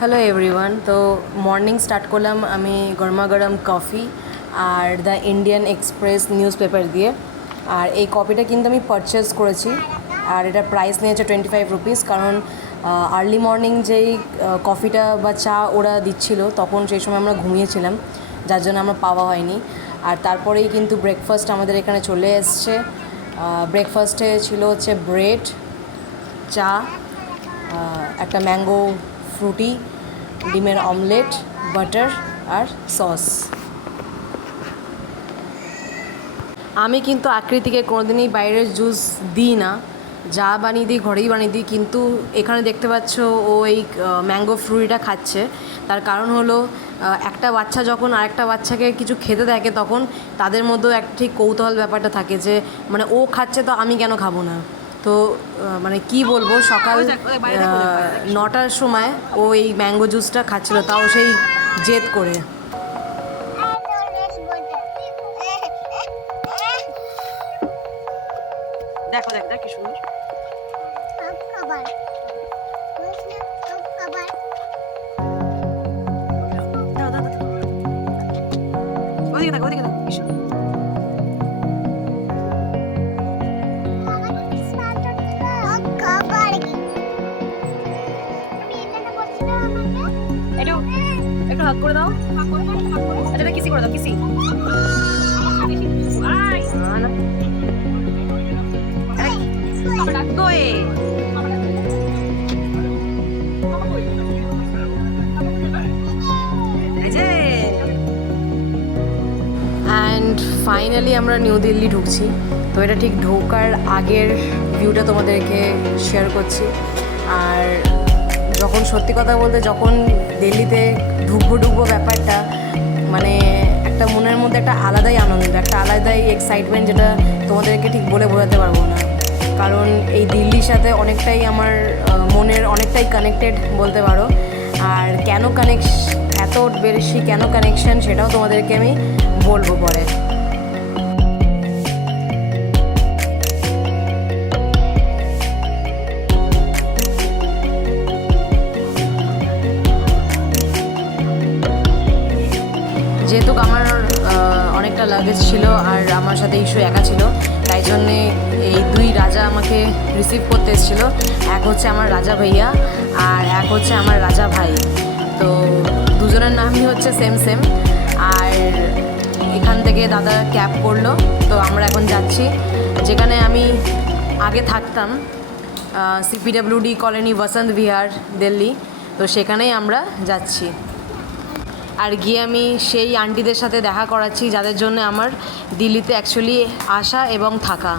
Hello everyone. তো morning start করলাম আমি গরমা গরম coffee are the Indian express news paper দিয়ে। আর এই কফিটা কিন্তু আমি পারচেস করেছি আর এটার প্রাইস নিয়েছে 25 রুপিস, কারণ আর্লি মর্নিং যেই কফিটা বা চা ওরা দিচ্ছিল তখন সেই সময় আমরা ঘুমিয়েছিলাম, যার জন্য আমরা পাওয়া হয়নি। আর তারপরেই কিন্তু ব্রেকফাস্ট আমাদের এখানে চলে এসছে। ব্রেকফাস্টে ছিল হচ্ছে ব্রেড, চা, একটা ম্যাঙ্গো ফ্রুটি, ডিমের অমলেট, বাটার আর সস। আমি কিন্তু আকৃতিকে কোনোদিনই বাইরের জুস দিই না, যা বানিয়ে দিই ঘরেই বানিয়ে দিই। কিন্তু এখানে দেখতে পাচ্ছ ও এই ম্যাঙ্গো ফ্রুটিটা খাচ্ছে। তার কারণ হলো একটা বাচ্চা যখন আরেকটা বাচ্চাকে কিছু খেতে দেখে তখন তাদের মধ্যেও এক ঠিক কৌতূহল ব্যাপারটা থাকে যে মানে ও খাচ্ছে তো আমি কেন খাবো না। তো মানে কি বলবো, সকাল 9টার সময় ও এই ম্যাঙ্গো জুসটা খাচ্ছিল, তাও সেই জেদ করে। দেখো দেখ দেখ কি সুন্দর খাবার। দাও দাও দাও, ওদিকে দেখো ওদিকে দেখো কি সুন্দর। একটু একটু হাত করে দাও, আচ্ছা কিসি করে দাও, কিসি। অ্যান্ড ফাইনালি আমরা নিউ দিল্লি ঢুকছি। তো এটা ঠিক ঢোকার আগের ভিউটা তোমাদেরকে শেয়ার করছি। আর যখন সত্যি কথা বলতে যখন দিল্লিতে ঢুকবো ব্যাপারটা মানে একটা মনের মধ্যে একটা আলাদাই আনন্দ, একটা আলাদাই এক্সাইটমেন্ট, যেটা তোমাদেরকে ঠিক বলে বোঝাতে পারবো না। কারণ এই দিল্লির সাথে অনেকটাই আমার মনের অনেকটাই কানেক্টেড বলতে পারো। আর কেন এত বেশি কেন কানেকশন সেটাও তোমাদেরকে আমি বলবো পরে। যেহেতু আমার অনেকটা লাগেজ ছিল আর আমার সাথে ইস্যু একা ছিল, তাই জন্যে এই দুই রাজা আমাকে রিসিভ করতে এসেছিলো। এক হচ্ছে আমার রাজা ভাইয়া আর এক হচ্ছে আমার রাজা ভাই। তো দুজনের নামই হচ্ছে সেম সেম। আর এখান থেকে দাদা ক্যাব করলো, তো আমরা এখন যাচ্ছি যেখানে আমি আগে থাকতাম, CPWD কলোনি, বসন্ত বিহার, দিল্লি। তো সেখানেই আমরা যাচ্ছি। আর গিয়ে আমি সেই আন্টিদের সাথে দেখা করাচ্ছি যাদের জন্য আমার দিল্লিতে অ্যাকচুয়ালি আসা এবং থাকা।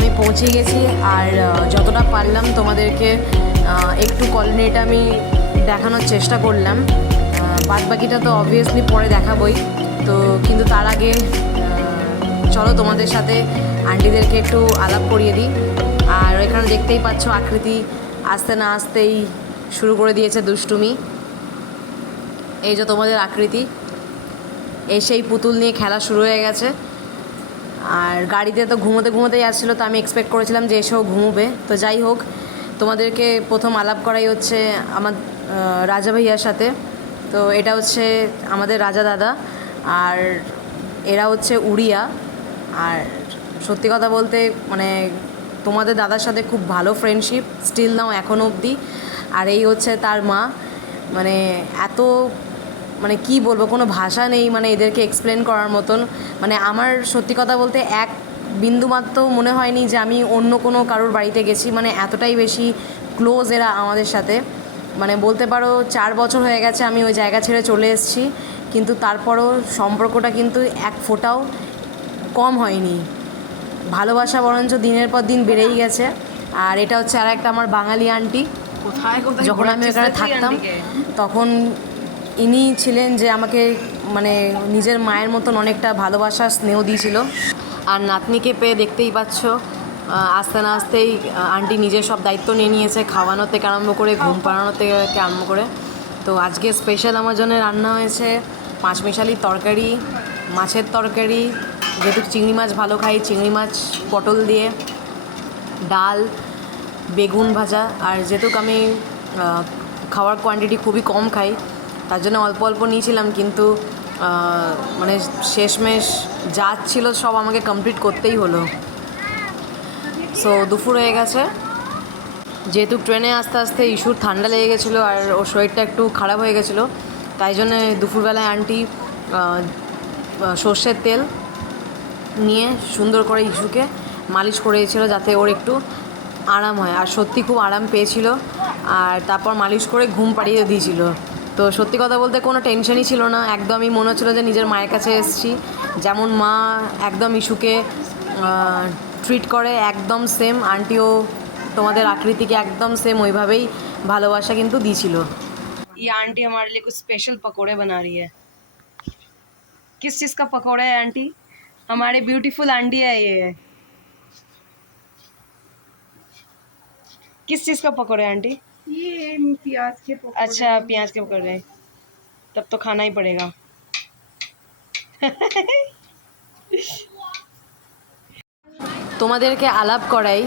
আমি পৌঁছে গেছি আর যতটা পারলাম তোমাদেরকে একটু কলোনিটা আমি দেখানোর চেষ্টা করলাম। বাদ বাকিটা তো অবভিয়াসলি পরে দেখাবই। তো কিন্তু তার আগে চলো তোমাদের সাথে আন্টিদেরকে একটু আলাপ করিয়ে দিই। আর এখানে দেখতেই পাচ্ছ আকৃতি আসতে না আসতেই শুরু করে দিয়েছে দুষ্টুমি। এই যে তোমাদের আকৃতি এসেই পুতুল নিয়ে খেলা শুরু হয়ে গেছে। আর গাড়িতে তো ঘুমোতেই আসছিলো, তো আমি এক্সপেক্ট করেছিলাম যে এসেও ঘুমোবে। তো যাই হোক, তোমাদেরকে প্রথম আলাপ করাই হচ্ছে আমার রাজা ভাইয়ার সাথে। তো এটা হচ্ছে আমাদের রাজা দাদা, আর এরা হচ্ছে উড়িয়া। আর সত্যি কথা বলতে মানে তোমাদের দাদার সাথে খুব ভালো ফ্রেন্ডশিপ স্টিল নাও এখনও অবধি। আর এই হচ্ছে তার মা, মানে এত মানে কি বলবো, কোনো ভাষা নেই মানে এদেরকে এক্সপ্লেন করার মতন। মানে আমার সত্যি কথা বলতে এক বিন্দুমাত্র মনে হয়নি যে আমি অন্য কোনো কারোর বাড়িতে গেছি, মানে এতটাই বেশি ক্লোজ এরা আমাদের সাথে। মানে বলতে পারো 4 বছর হয়ে গেছে আমি ওই জায়গা ছেড়ে চলে এসেছি, কিন্তু তারপরও সম্পর্কটা কিন্তু এক ফোঁটাও কম হয়নি। ভালোবাসা বরঞ্চ দিনের পর দিন বেড়েই গেছে। আর এটা হচ্ছে আর একটা আমার বাঙালি আন্টি। কোথায় যখন আমি এখানে থাকতাম তখন ইনি ছিলেন যে আমাকে মানে নিজের মায়ের মতন অনেকটা ভালোবাসা স্নেহ দিয়েছিল। আর নাতনিকে পেয়ে দেখতেই পাচ্ছ আস্তে না আসতেই আন্টি নিজের সব দায়িত্ব নিয়ে নিয়েছে, খাওয়ানোর থেকে আরম্ভ করে ঘুম পাড়ানোর থেকে আরম্ভ করে। তো আজকে স্পেশাল আমার জন্য রান্না হয়েছে পাঁচমিশালি তরকারি, মাছের তরকারি, যেহেতু চিংড়ি মাছ ভালো খাই, চিংড়ি মাছ পটল দিয়ে, ডাল, বেগুন ভাজা। আর যেহেতু আমি খাওয়ার কোয়ান্টিটি খুবই কম খাই, তার জন্য অল্প অল্প নিয়েছিলাম, কিন্তু মানে শেষমেশ যা ছিল সব আমাকে কমপ্লিট করতেই হলো। সো দুপুর হয়ে গেছে, যেহেতু ট্রেনে আস্তে আস্তে ইস্যুর ঠান্ডা লেগে গেছিলো আর ওর শরীরটা একটু খারাপ হয়ে গেছিলো, তাই জন্যে দুপুরবেলায় আন্টি সর্ষের তেল নিয়ে সুন্দর করে ইস্যুকে মালিশ করেছিল যাতে ওর একটু আরাম হয়। আর সত্যি খুব আরাম পেয়েছিল, আর তারপর মালিশ করে ঘুম পাড়িয়ে দিয়েছিল। তো সত্যি কথা বলতে কোনো টেনশনই ছিল না, একদমই মনে হচ্ছিলো যে নিজের মায়ের কাছে এসেছি। যেমন মা একদম ইস্যুকে ট্রিট করে একদম সেম আন্টিও তোমাদের আকৃতিকে একদম সেম ওইভাবেই ভালোবাসা কিন্তু দিয়েছিল। ये आंटी हमारे लिए कुछ स्पेशल पकोड़े बना रही है। किस चीज़ का पकोड़ा है आंटी? हमारे ब्यूटीफुल आंटी है ये। किस चीज़ का पकोड़े आंटी? ये प्याज के पकौड़े। अच्छा, प्याज के पकोड़े, तब तो खाना ही पड़ेगा। তোমাদেরকে আলাপ করাই,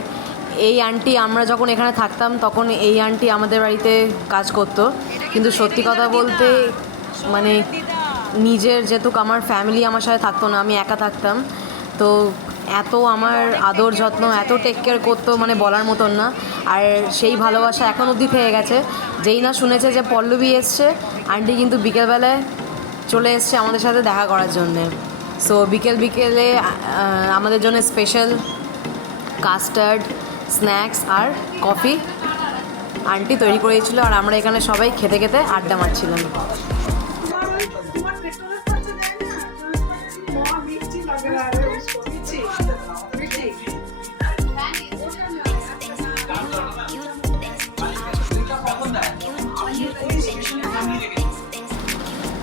এই আন্টি আমরা যখন এখানে থাকতাম তখন এই আন্টি আমাদের বাড়িতে কাজ করতো। কিন্তু সত্যি কথা বলতে মানে নিজের যেহেতু আমার ফ্যামিলি আমার সাথে থাকতো না, আমি একা থাকতাম, তো এত আমার আদর যত্ন, এত টেক কেয়ার করতো মানে বলার মতন না। আর সেই ভালোবাসা এখন অবধি পেয়ে গেছে। যেই না শুনেছে যে পল্লবী এসছে, আন্টি কিন্তু বিকেলবেলায় চলে এসছে আমাদের সাথে দেখা করার জন্যে। সো বিকেলে আমাদের জন্য স্পেশাল কাস্টার্ড, স্ন্যাক্স আর কফি আন্টি তৈরি করেছিল, আর আমরা এখানে সবাই খেতে খেতে আড্ডা মারছিলাম।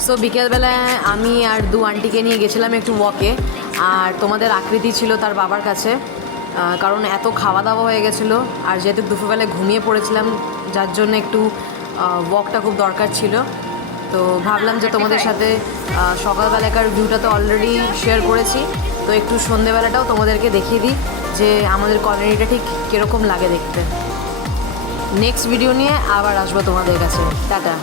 সো বিকেলবেলায় আমি আর দু আন্টিকে নিয়ে গেছিলাম একটু ওয়াকে। আর তোমাদের আকৃতি ছিল তার বাবার কাছে, কারণ এত খাওয়া দাওয়া হয়ে গেছিলো, আর যেহেতু দুপুরবেলায় ঘুমিয়ে পড়েছিলাম যার জন্য একটু ওয়াকটা খুব দরকার ছিল। তো ভাবলাম যে তোমাদের সাথে সকালবেলাকার ভিউটা তো অলরেডি শেয়ার করেছি, তো একটু সন্ধেবেলাটাও তোমাদেরকে দেখিয়ে দিই যে আমাদের কলোনিটা ঠিক কীরকম লাগে দেখতে। নেক্সট ভিডিও নিয়ে আবার আসবো তোমাদের কাছে। টাটা।